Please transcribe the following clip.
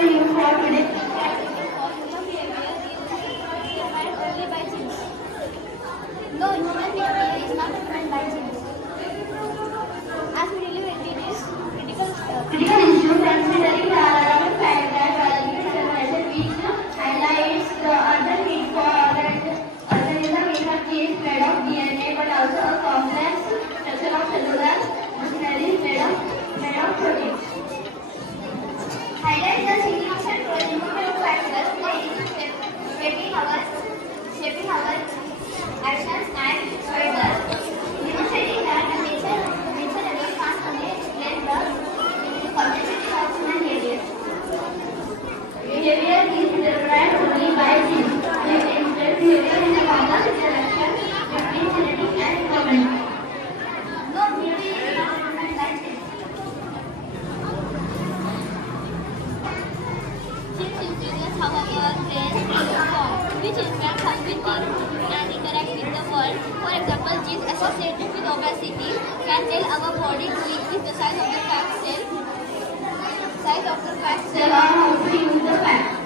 remember you for today? Human behavior is defined only by genes. No, human behavior is not defined by genes. As we deal with this Critical issue considering the alarming fact that biological information which highlights the urgent need for organism is not just made of DNA but also a complex structure of cellular machinery made of proteins. highlight the significant role human factors play in shaping our actions and behavior. Demonstrating that nature alone can't only explain the complexity of human behavior. Behavior is determined only by genes. Instead, behavior is a complex interaction between genetics and environment. No, behavior is not defined by genes. Genes influence how our brains perform, which impacts how we think and interact with the world. For example, genes associated with obesity can tell our body to increase the size of the fat cell. Cell or how to use the fat.